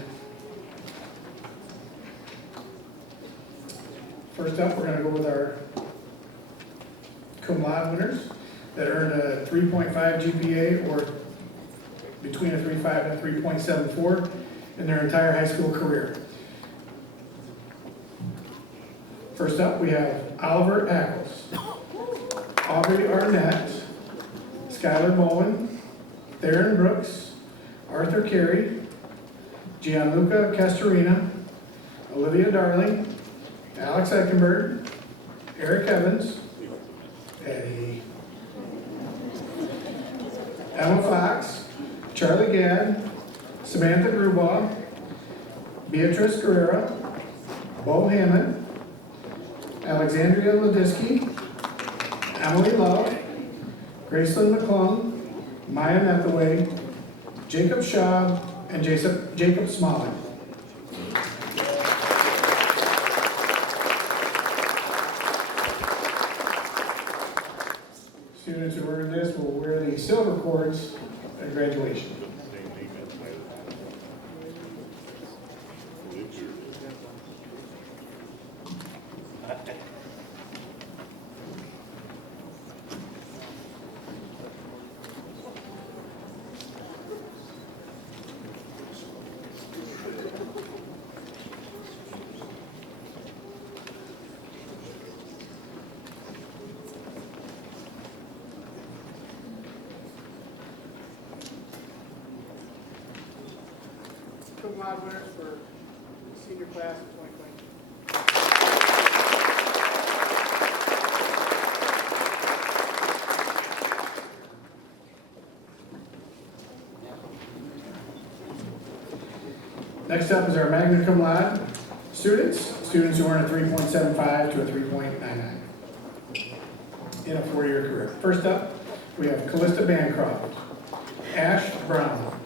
first up, we're going to go with our cum laude winners that earned a 3.5 GPA or between a 3.5 and a 3.74 in their entire high school career. First up, we have Oliver Ackles, Aubrey Arnett, Skylar Bowen, Theron Brooks, Arthur Carey, Gianluca Castorina, Olivia Darling, Alex Eichenberg, Eric Evans, Eddie, Emma Fox, Charlie Gadd, Samantha Grubaugh, Beatrice Guerrera, Bo Hammond, Alexandria Ladisky, Emily Love, Graceland McClung, Maya Nethaway, Jacob Schaub, and Jacob Smollett. Students who earn this will wear the silver cords at graduation. cum laude winners for the senior class of 2020. Next up is our magna cum laude students who earn a 3.75 to a 3.99 in a 4-year career. First up, we have Callista Bancroft, Ash Brown,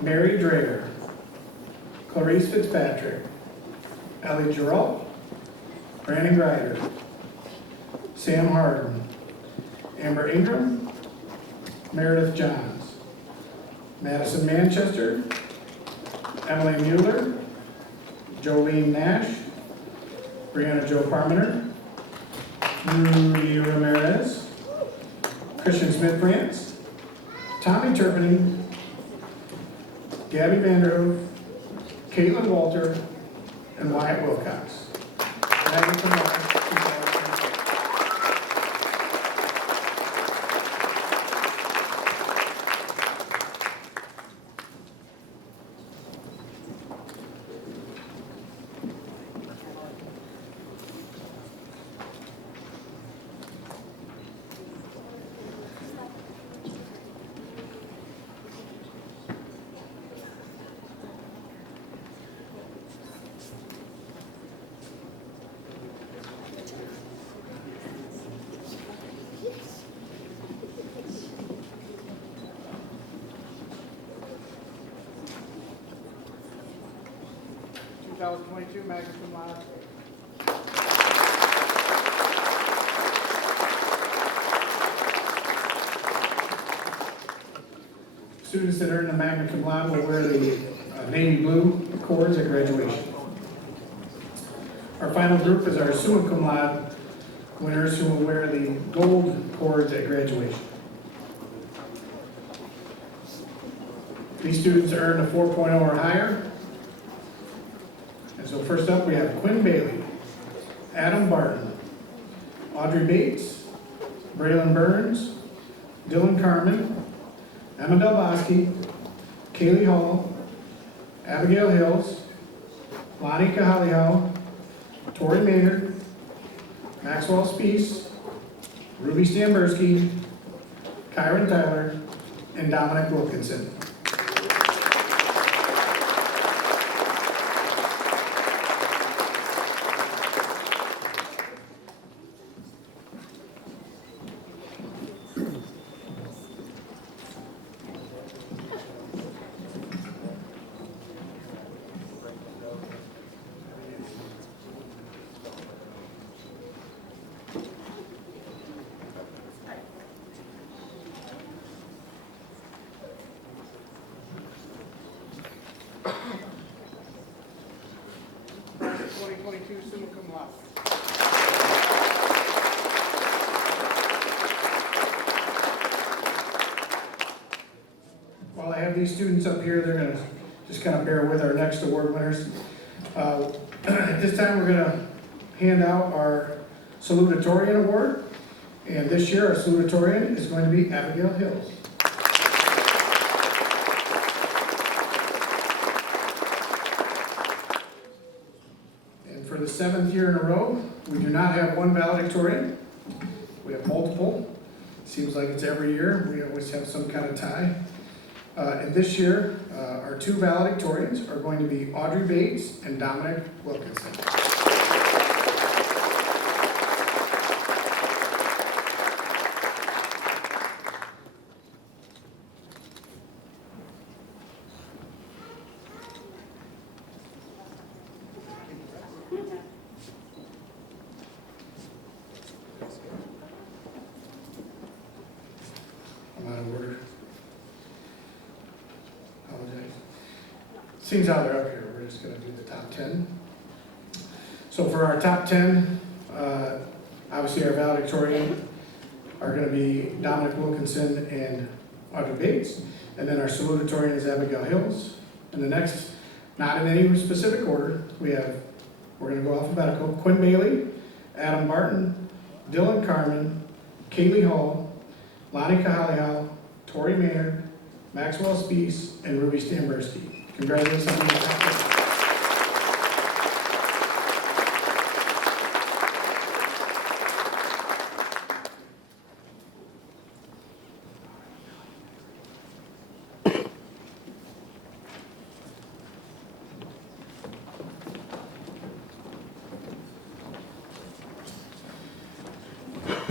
Mary Drager, Clarice Fitzpatrick, Ellie Giroux, Brandon Greider, Sam Harden, Amber Ingram, Meredith Johns, Madison Manchester, Emily Mueller, Jolene Nash, Brianna Jo Parmenter, Rudy Ramirez, Christian Smith-Brantz, Tommy Turpinning, Gabby Vanderhoof, Caitlin Walter, and Wyatt Wilcox. Magna cum laude, 2022. 2022 magna cum laude. Students that earn the magna cum laude will wear the navy blue cords at graduation. Our final group is our summa cum laude winners who will wear the gold cords at graduation. These students earn a 4.0 or higher. And so first up we have Quinn Bailey, Adam Barton, Audrey Bates, Braylon Burns, Dylan Carmen, Emma Delbosky, Kaylee Hall, Abigail Hills, Lonnie Kahalihow, Tori Maynard, Maxwell Spees, Ruby Stamberski, Kyron Tyler, and Dominic Wilkinson. Summa cum laude. While I have these students up here, they're going to just kind of bear with our next award winners. At this time, we're going to hand out our Salutatorian Award. And this year, our Salutatorian is going to be Abigail Hills. For the 7th year in a row, we do not have one valedictorian. We have multiple. Seems like it's every year. We always have some kind of tie. And this year, our 2 valedictorians are going to be Audrey Bates and Dominic Wilkinson. I'm out of order. Apologize. Seeing how they're up here, we're just going to do the top 10. So for our top 10, obviously our valedictorian are going to be Dominic Wilkinson and Audrey Bates. And then our salutatorian is Abigail Hills. And the next, not in any specific order, we're going to go alphabetical: Quinn Bailey, Adam Barton, Dylan Carmen, Kaylee Hall, Lonnie Kahalihow, Tori Maynard, Maxwell Spees, and Ruby Stamberski. Congratulations on the accomplishment.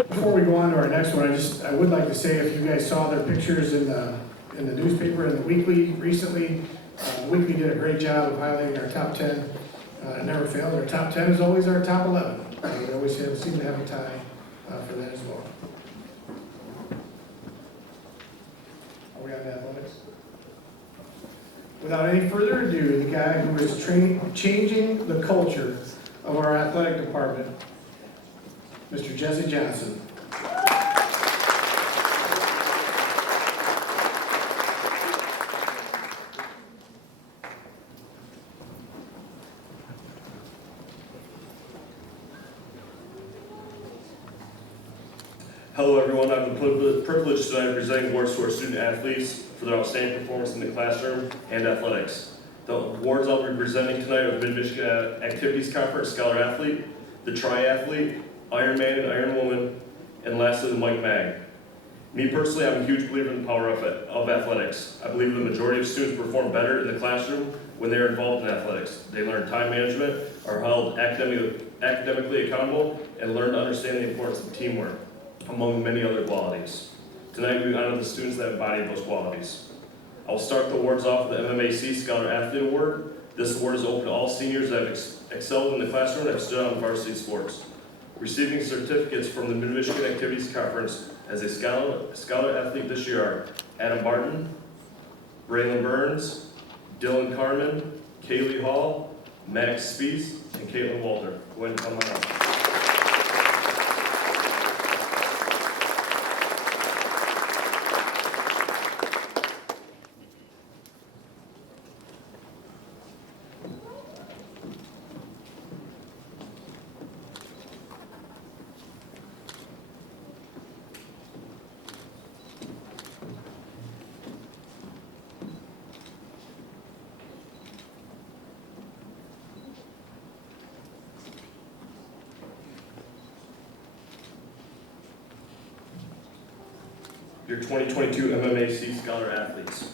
Before we go on to our next one, I would like to say, if you guys saw their pictures in the newspaper and the weekly recently, the weekly did a great job of highlighting our top 10. It never fails. Our top 10 is always our top 11. We always seem to have a tie for that as well. Are we on to athletics? Without any further ado, the guy who is changing the culture of our athletic department, Mr. Jesse Johnson. Hello everyone, I have the privilege tonight of presenting awards to our student athletes for their outstanding performance in the classroom and athletics. The awards I'll be presenting tonight are the Mid-Michigan Activities Conference Scholar Athlete, the Triathlete, Ironman and Ironwoman, and lastly the Mmac. Me personally, I'm a huge believer in the power of athletics. I believe the majority of students perform better in the classroom when they are involved in athletics. They learn time management, are held academically accountable, and learn to understand the importance of teamwork, among many other qualities. Tonight we honor the students that embody those qualities. I will start the awards off with the Mmac Scholar Athlete Award. This award is open to all seniors that have excelled in the classroom and have stood on varsity sports. Receiving certificates from the Mid-Michigan Activities Conference as a scholar athlete this year are Adam Barton, Braylon Burns, Dylan Carmen, Kaylee Hall, Max Spees, and Caitlin Walter. Go ahead and come on up. Your 2022 Mmac Scholar Athletes.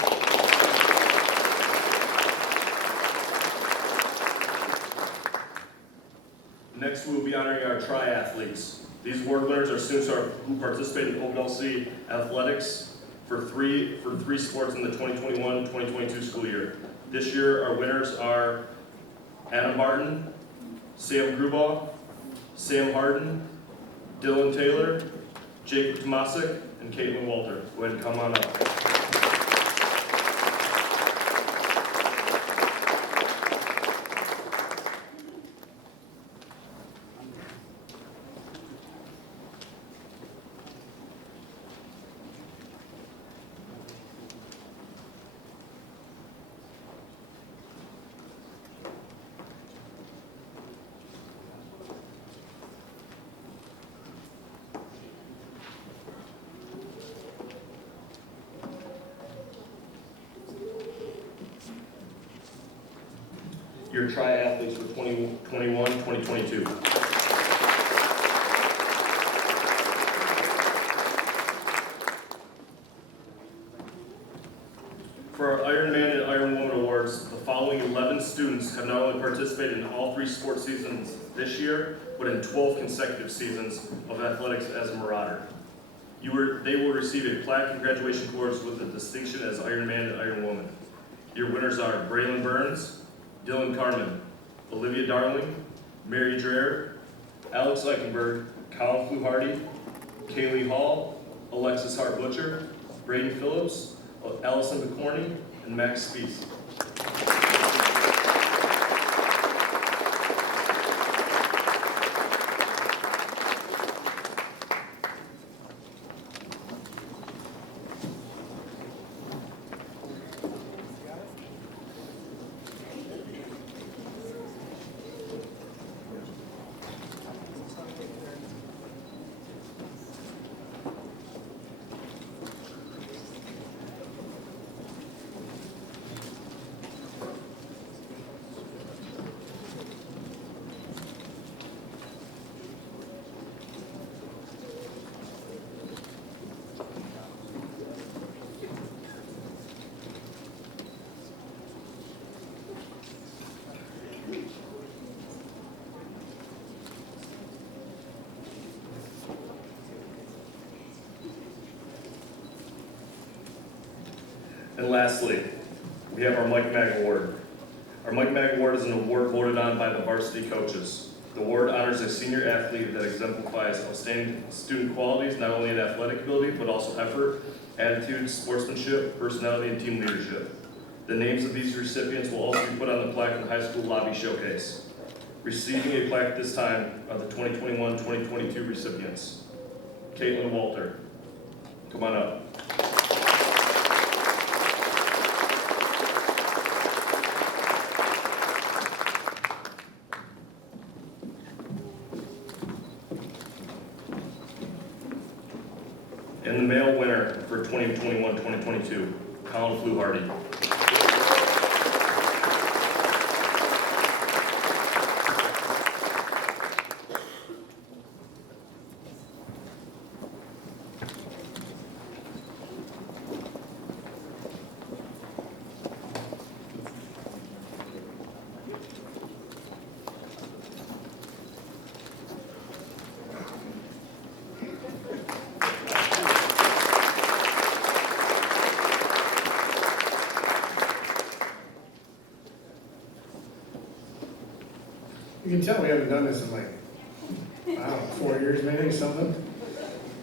Next, we will be honoring our triathletes. These award winners are students who participate in Ovid-Elsie athletics for three sports in the 2021-2022 school year. This year, our winners are Adam Martin, Sam Grubaugh, Sam Harden, Dylan Taylor, Jacob Tomasic, and Caitlin Walter. Go ahead and come on up. Your triathletes for 2021-2022. For our Ironman and Ironwoman awards, the following 11 students have not only participated in all 3 sports seasons this year, but in 12 consecutive seasons of athletics as a Marauder. They will receive a plaque and graduation course with a distinction as Ironman and Ironwoman. Your winners are Braylon Burns, Dylan Carmen, Olivia Darling, Mary Dreher, Alex Eichenberg, Colin Fluharty, Kaylee Hall, Alexis Hart-Butcher, Braden Phillips, Allison McCorney, and Max Spees. And lastly, we have our Mmac Award. Our Mmac Award is an award voted on by the varsity coaches. The award honors a senior athlete that exemplifies outstanding student qualities, not only in athletic ability, but also effort, attitude, sportsmanship, personality, and team leadership. The names of these recipients will also be put on the plaque in the high school lobby showcase. Receiving a plaque this time are the 2021-2022 recipients. Caitlin Walter, come on up. And the male winner for 2021-2022, Colin Fluharty. You can tell we haven't done this in like, I don't know, 4 years maybe, something.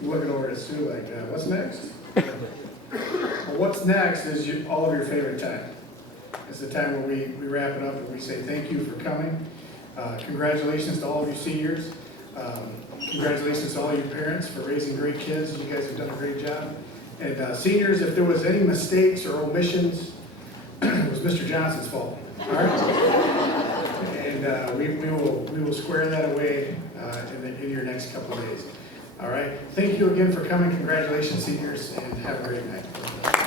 Looking over at Sue like, what's next? Well, what's next is all of your favorite time. It's the time when we wrap it up and we say thank you for coming. Congratulations to all of you seniors. Congratulations to all your parents for raising great kids. You guys have done a great job. And seniors, if there was any mistakes or omissions, it was Mr. Johnson's fault. All right? And we will square that away in your next couple of days. All right. Thank you again for coming. Congratulations, seniors, and have a great night.